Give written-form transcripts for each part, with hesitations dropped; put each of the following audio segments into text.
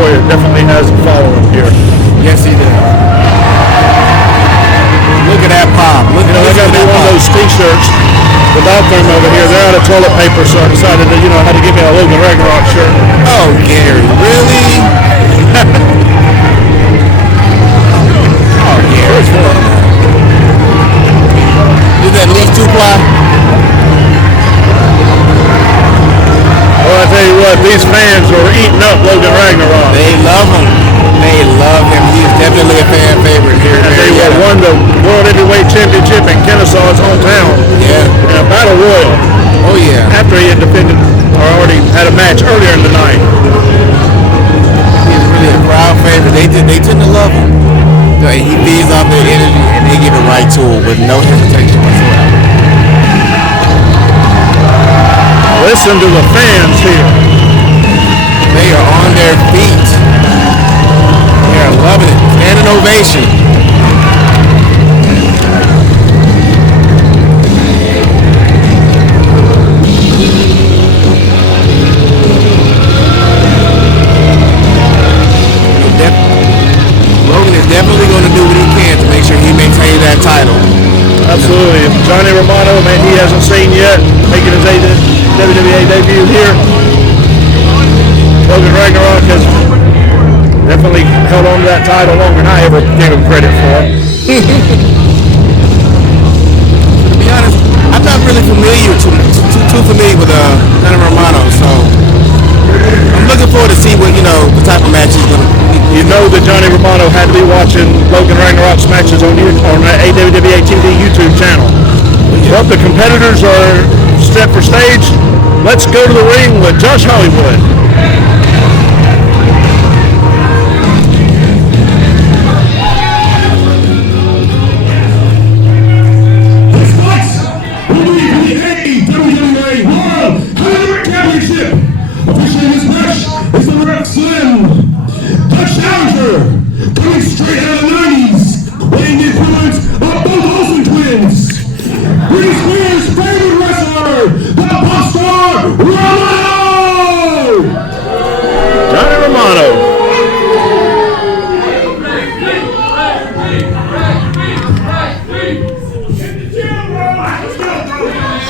Warrior definitely has a following here. Yes, he does. Look at that pop. Look, you know, I got me one of those T-shirts. The bathroom over here, they're out of toilet paper, so I decided that, I had to give me a Logan Ragnarok shirt. Oh, Gary, really? Oh, Gary. Is that at least 2-ply? Well, I tell you what, these fans are eating up Logan Ragnarok. They love him. They love him. He's definitely a fan favorite here. And they won the World Heavyweight Championship in Kennesaw, his hometown. Yeah. In a battle royal. Oh, yeah. After he had defended, or already had a match earlier in the night. He's really a crowd favorite. They tend to love him. He feeds off their energy, and they give it right to him with no hesitation whatsoever. Listen to the fans here. They are on their feet. They are loving it. Standing ovation. Logan is definitely going to do what he can to make sure he maintains that title. Absolutely. Johnny Romano, man, he hasn't seen yet, making his WWE debut here. Logan Ragnarok has definitely held on to that title longer than I ever gave him credit for. To be honest, I'm not really too familiar with Johnny Romano, so I'm looking forward to see what the type of match he's going to. You know that Johnny Romano had to be watching Logan Ragnarok's matches on AWWA TV YouTube channel. Well, the competitors are set for stage. Let's go to the ring with Josh Hollywood. This fight will be for the AWWA World Heavyweight Championship. Officiating this match is the Ref Slim. The challenger, coming straight out of the 90s, weighing the equivalent of both Olsen twins. British Spears' favorite wrestler, the pop star, Romano! Johnny Romano.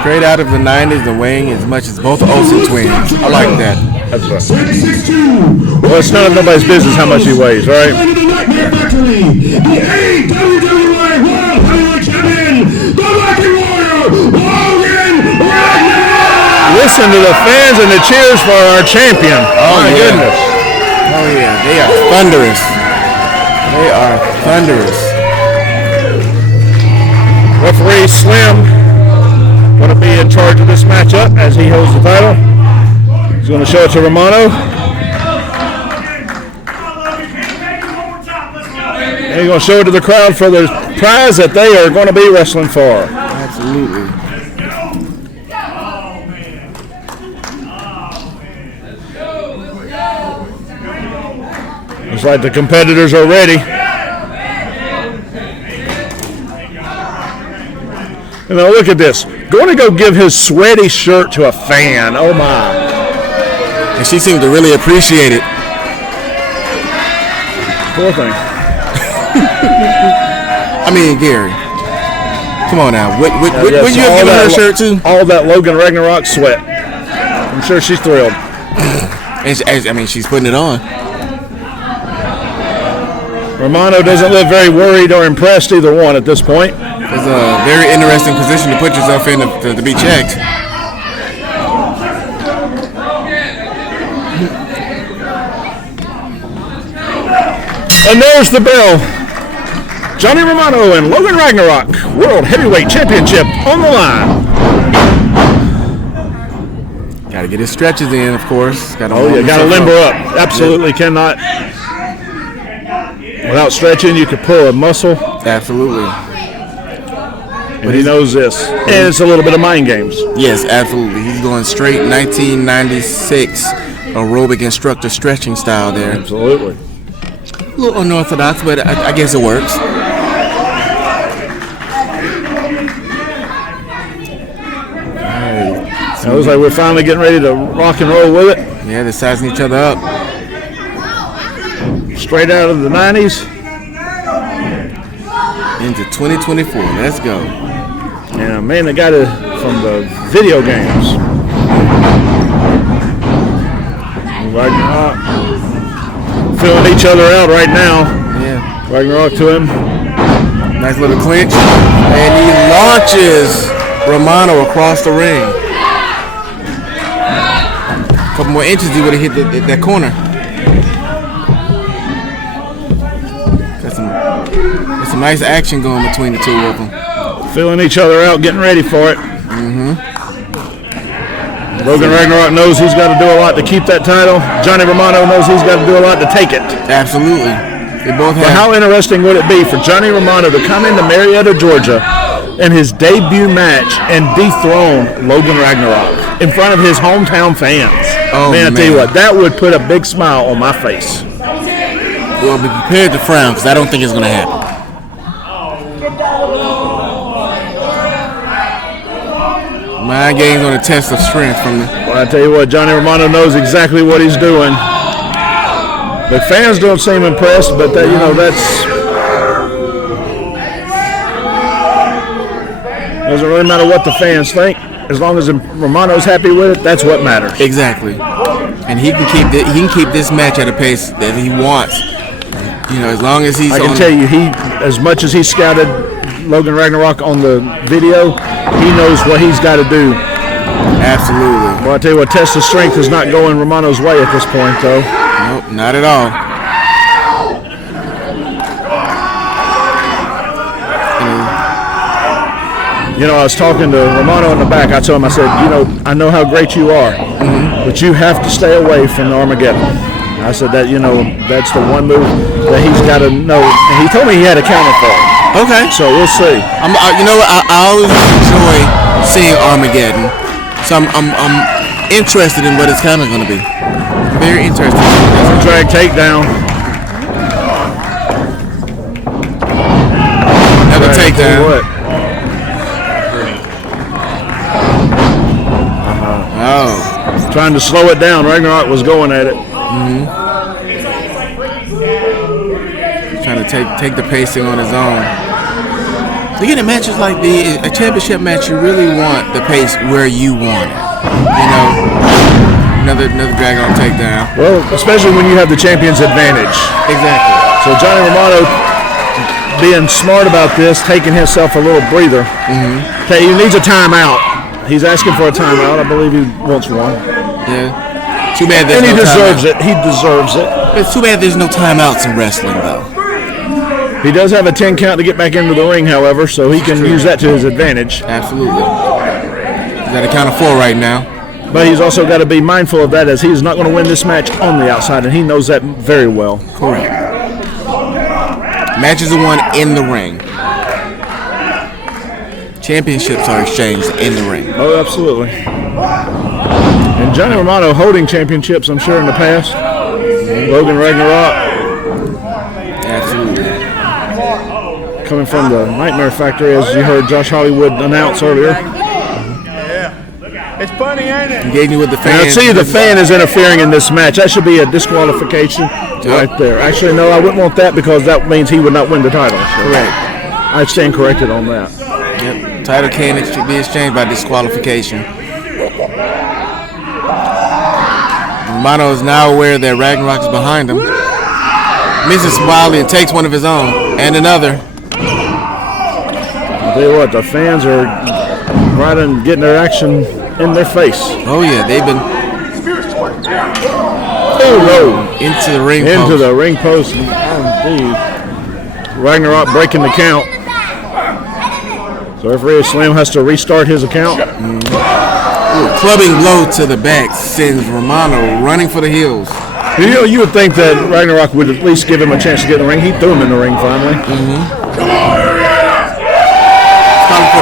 Straight out of the 90s and weighing as much as both Olsen twins. I like that. That's right. Well, it's none of nobody's business how much he weighs, right? The Nightmare Factory, the AWWA World Heavyweight Champion, the Viking Warrior, Logan Ragnarok! Listen to the fans and the cheers for our champion. Oh, my goodness. Oh, yeah. They are thunderous. They are thunderous. Referee Slim going to be in charge of this matchup as he holds the title. He's going to show it to Romano. And he's going to show it to the crowd for the prize that they are going to be wrestling for. Absolutely. Looks like the competitors are ready. And now look at this. Going to go give his sweaty shirt to a fan. Oh my. And she seemed to really appreciate it. Poor thing. I mean, Gary. Come on now. What you have given her shirt to? All that Logan Ragnarok sweat. I'm sure she's thrilled. And she's putting it on. Romano doesn't look very worried or impressed either one at this point. It's a very interesting position to put yourself in to be checked. And there's the bell. Johnny Romano and Logan Ragnarok, World Heavyweight Championship on the line. Got to get his stretches in, of course. Got to limber up. Absolutely cannot. Without stretching, you could pull a muscle. Absolutely. But he knows this. And it's a little bit of mind games. Yes, absolutely. He's going straight 1996 aerobic instructor stretching style there. Absolutely. A little unorthodox, but I guess it works. It looks like we're finally getting ready to rock and roll with it. Yeah, they're sizing each other up. Straight out of the 90s. Into 2024. Let's go. Yeah, man, they got it from the video games. Ragnarok filling each other out right now. Yeah. Ragnarok to him. Nice little clinch. And he launches Romano across the ring. A couple more inches, he would have hit that corner. There's some nice action going between the two of them. Filling each other out, getting ready for it. Logan Ragnarok knows he's got to do a lot to keep that title. Johnny Romano knows he's got to do a lot to take it. Absolutely. They both have. But how interesting would it be for Johnny Romano to come into Marietta, Georgia, in his debut match and dethrone Logan Ragnarok in front of his hometown fans? Oh, man, I tell you what, that would put a big smile on my face. Well, be prepared to frown because I don't think it's going to happen. Mind games on a test of strength from the. Well, I tell you what, Johnny Romano knows exactly what he's doing. The fans don't seem impressed, but that, that's doesn't really matter what the fans think. As long as Romano's happy with it, that's what matters. Exactly, and he can keep this match at a pace that he wants. As long as he's. I can tell you, as much as he scouted Logan Ragnarok on the video, he knows what he's got to do. Absolutely. Well, I tell you what, test of strength is not going Romano's way at this point, though. Nope, not at all. I was talking to Romano in the back. I told him, I said, I know how great you are, but you have to stay away from the Armageddon. I said that, that's the one move that he's got to know. And he told me he had a counter for it. Okay. So we'll see. I always enjoy seeing Armageddon. So I'm interested in what it's kind of going to be. Very interested. Drag takedown. Another takedown. Oh. Trying to slow it down. Ragnarok was going at it. Trying to take the pacing on his own. Again, in matches like a championship match, you really want the pace where you want it. Another drag on takedown. Well, especially when you have the champion's advantage. Exactly. So Johnny Romano being smart about this, taking himself a little breather. Okay, he needs a timeout. He's asking for a timeout. I believe he wants one. Yeah. Too bad there's no timeout. And he deserves it. He deserves it. It's too bad there's no timeouts in wrestling, though. He does have a 10 count to get back into the ring, however, so he can use that to his advantage. Absolutely. He's at a count of 4 right now. But he's also got to be mindful of that, as he's not going to win this match on the outside, and he knows that very well. Correct. Matches are won in the ring. Championships are exchanged in the ring. Oh, absolutely. And Johnny Romano holding championships, I'm sure, in the past. Logan Ragnarok. Absolutely. Coming from the Nightmare Factory, as you heard Josh Hollywood announce earlier. It's funny, ain't it? Engaging with the fans. Now, see, the fan is interfering in this match. That should be a disqualification right there. Actually, no, I wouldn't want that because that means he would not win the title. So correct. I stand corrected on that. Yep. Title can be exchanged by disqualification. Romano is now aware that Ragnarok is behind him. Misses wildly and takes one of his own. And another. I'll tell you what, the fans are right and getting their action in their face. Oh, yeah, they've been. Oh, no. Into the ring post. Into the ring post. Indeed. Ragnarok breaking the count. So referee Slim has to restart his account. Ooh, clubbing blow to the back sends Romano running for the heels. You would think that Ragnarok would at least give him a chance to get in the ring. He threw him in the ring finally.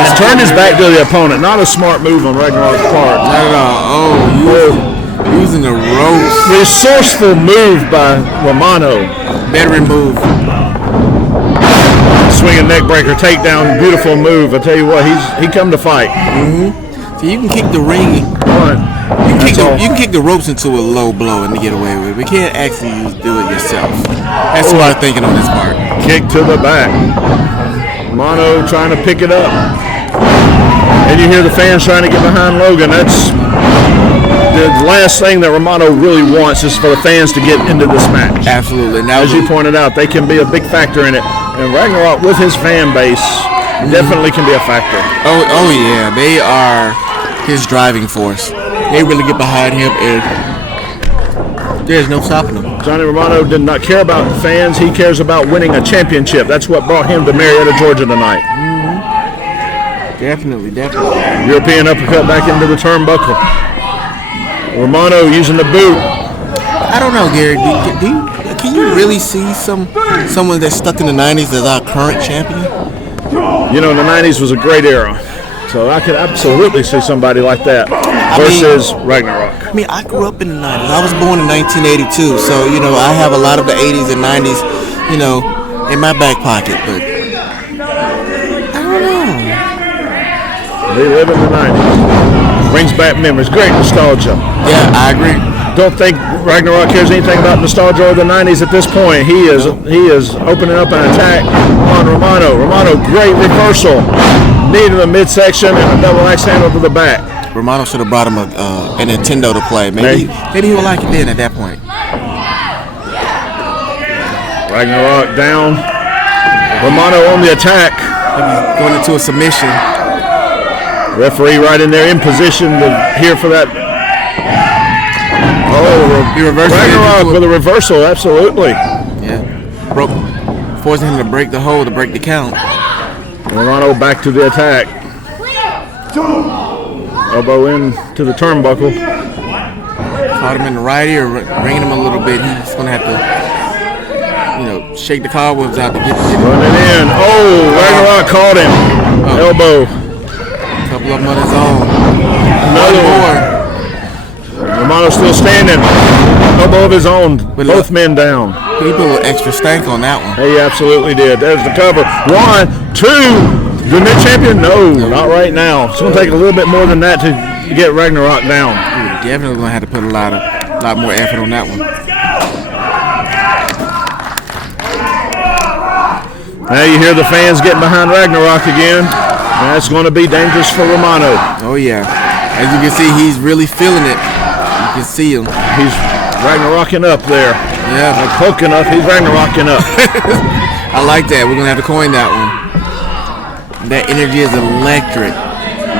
And turned his back to the opponent. Not a smart move on Ragnarok's part. Not at all. Oh, using the ropes. Resourceful move by Romano. Veteran move. Swinging neck breaker, takedown, beautiful move. I tell you what, he come to fight. So you can kick the ring. You can kick the ropes into a low blow and get away with it. We can't actually do it yourself. That's what I'm thinking on this part. Kick to the back. Romano trying to pick it up. And you hear the fans trying to get behind Logan. That's the last thing that Romano really wants is for the fans to get into this match. Absolutely. Now, as you pointed out, they can be a big factor in it. And Ragnarok, with his fan base, definitely can be a factor. Oh yeah. They are his driving force. They really get behind him, and there's no stopping him. Johnny Romano did not care about fans. He cares about winning a championship. That's what brought him to Marietta, Georgia tonight. Definitely. European uppercut back into the turnbuckle. Romano using the boot. I don't know, Gary. Can you really see someone that's stuck in the 90s as our current champion? You know, the 90s was a great era. So I could absolutely see somebody like that versus Ragnarok. I mean, I grew up in the 90s. I was born in 1982, so, you know, I have a lot of the 80s and 90s, you know, in my back pocket, but I don't know. They live in the 90s. Brings back memories. Great nostalgia. Yeah, I agree. Don't think Ragnarok cares anything about nostalgia or the 90s at this point. He is opening up an attack on Romano. Romano, great reversal. Knee to the midsection and a double axe handle to the back. Romano should have brought him a Nintendo to play. Maybe he would like it then at that point. Ragnarok down. Romano on the attack. Maybe going into a submission. Referee right in there in position to here for that. Oh, he reversed Ragnarok with a reversal, absolutely. Yeah. Forcing him to break the hold, to break the count. Romano back to the attack. Elbow in to the turnbuckle. Caught him in the right ear, ringing him a little bit. He's going to have to, you know, shake the cobwebs out to get running in. Oh, Ragnarok caught him. Elbow. A couple of them on his own. Another one. Romano still standing. Elbow of his own. Both men down. He put a little extra stank on that one. He absolutely did. There's the cover. 1, 2. The mid champion? No, not right now. It's going to take a little bit more than that to get Ragnarok down. We're definitely going to have to put a lot more effort on that one. Now you hear the fans getting behind Ragnarok again. That's going to be dangerous for Romano. Oh, yeah. As you can see, he's really feeling it. You can see him. He's Ragnaroking up there. Yeah. Like poking up, he's Ragnaroking up. I like that. We're going to have to coin that one. That energy is electric.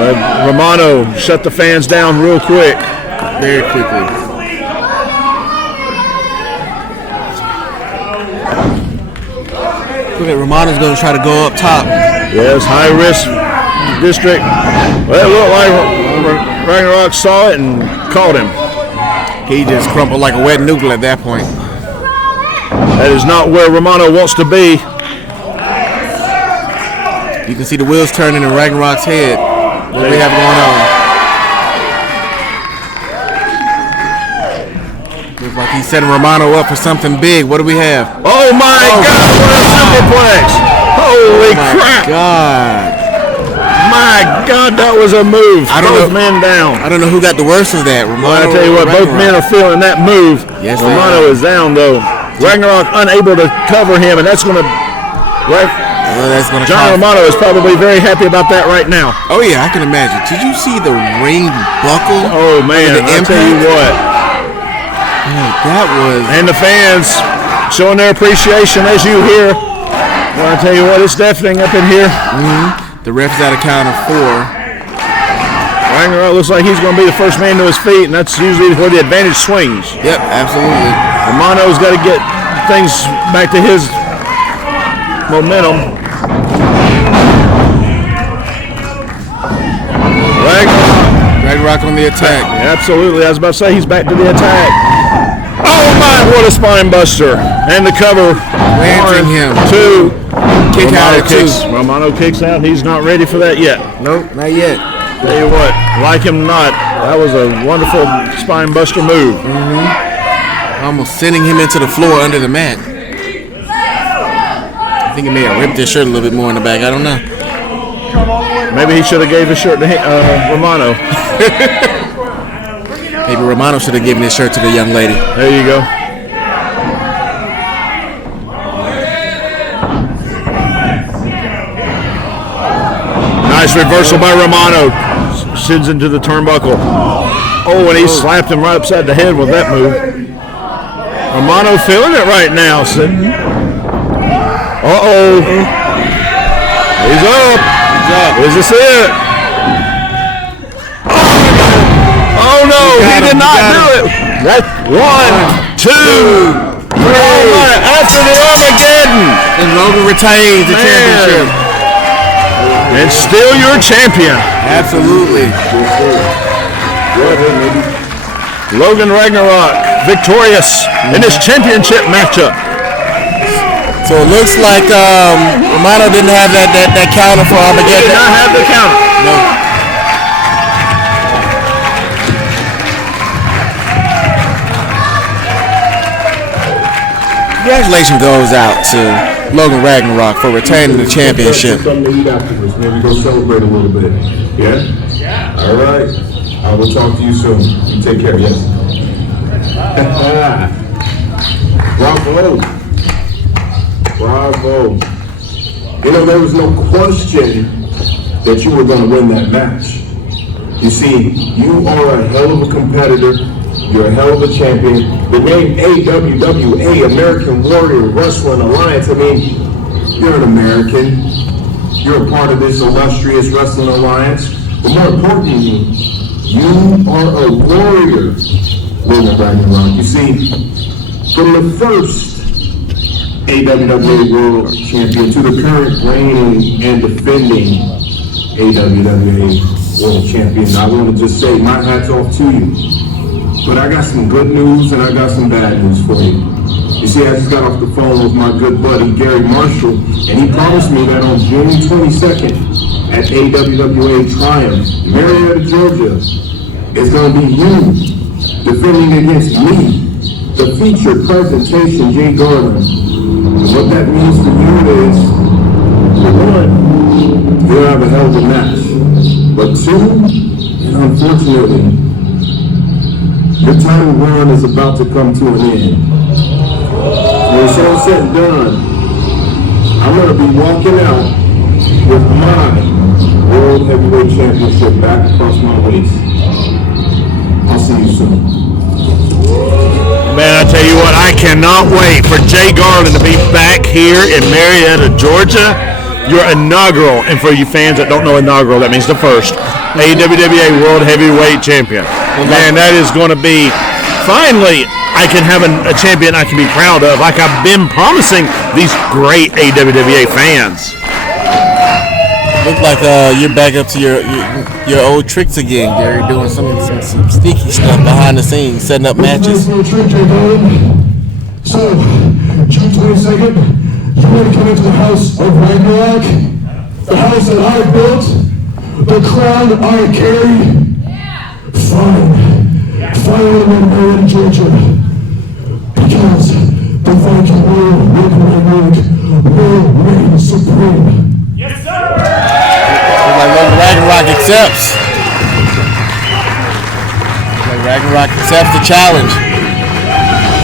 But Romano shut the fans down real quick. Very quickly. Look at Romano's going to try to go up top. Yes, high risk district. Well, it looked like Ragnarok saw it and caught him. He just crumpled like a wet noodle at that point. That is not where Romano wants to be. You can see the wheels turning in Ragnarok's head. What do we have going on? Looks like he's setting Romano up for something big. What do we have? Oh my God, what a superplex! Holy crap! God. My God, that was a move. Both men down. I don't know who got the worst of that. Romano. Well, I tell you what, both men are feeling that move. Yes, Romano is down though. Ragnarok unable to cover him, and that's going to. John Romano is probably very happy about that right now. Oh yeah, I can imagine. Did you see the ring buckle? Oh man, I'll tell you what. Man, that was. And the fans showing their appreciation as you hear. Well, I tell you what, it's deafening up in here. The ref's at a count of 4. Ragnarok looks like he's going to be the first man to his feet, and that's usually where the advantage swings. Yep, absolutely. Romano's got to get things back to his momentum. Ragnarok on the attack. Absolutely. I was about to say he's back to the attack. Oh my, what a spine buster. And the cover. Landing him. 2. Kick out at 2. Romano kicks out. He's not ready for that yet. Nope, not yet. Tell you what, like him or not, that was a wonderful spine buster move. Almost sending him into the floor under the mat. I think he may have ripped his shirt a little bit more in the back. I don't know. Maybe he should have gave his shirt to Romano. Maybe Romano should have given his shirt to the young lady. There you go. Nice reversal by Romano. Sends into the turnbuckle. Oh, and he slapped him right upside the head with that move. Romano feeling it right now. Uh-oh. He's up. Is this it? Oh no, he did not do it. That's 1, 2, 3. After the Armageddon. And Logan retains the championship. And still your champion. Absolutely. Logan Ragnarok victorious in this championship matchup. So it looks like Romano didn't have that counter for Armageddon. Did not have the counter. No. Congratulations goes out to Logan Ragnarok for retaining the championship. Something to eat afterwards. Maybe go celebrate a little bit. Yeah? All right. I will talk to you soon. You take care, yes? Bravo. Bravo. You know, there was no question that you were going to win that match. You see, you are a hell of a competitor. You're a hell of a champion. The name AWWA, American Warrior Wrestling Alliance, I mean, you're an American. You're a part of this illustrious wrestling alliance. But more importantly, you are a warrior, Logan Ragnarok. You see, from the first AWWA World Champion to the current reigning and defending AWWA World Champion, I want to just say my hat's off to you. But I got some good news and I got some bad news for you. You see, I just got off the phone with my good buddy Gary Marshall, and he promised me that on June 22nd at AWWA Triumph, Marietta, Georgia, it's going to be you defending against me, the featured presentation, Jay Garland. And what that means to you is, for one, you'll have a hell of a match. But two, and unfortunately, your title run is about to come to an end. When it's all said and done, I'm going to be walking out with my World Heavyweight Championship back across my waist. I'll see you soon. Man, I tell you what, I cannot wait for Jay Garland to be back here in Marietta, Georgia. Your inaugural, and for you fans that don't know inaugural, that means the first, AWWA World Heavyweight Champion. Man, that is going to be, finally, I can have a champion I can be proud of, like I've been promising these great AWWA fans. Look like you're back up to your old tricks again, Gary, doing some sneaky stuff behind the scenes, setting up matches. So, June 22nd, you want to come into the house of Ragnarok? The house that I built? The crown that I carry? Fine. Finally, I'm in Marietta, Georgia. Because the Viking World, Logan Ragnarok, will reign supreme. Looks like Logan Ragnarok accepts. Ragnarok accepts the challenge.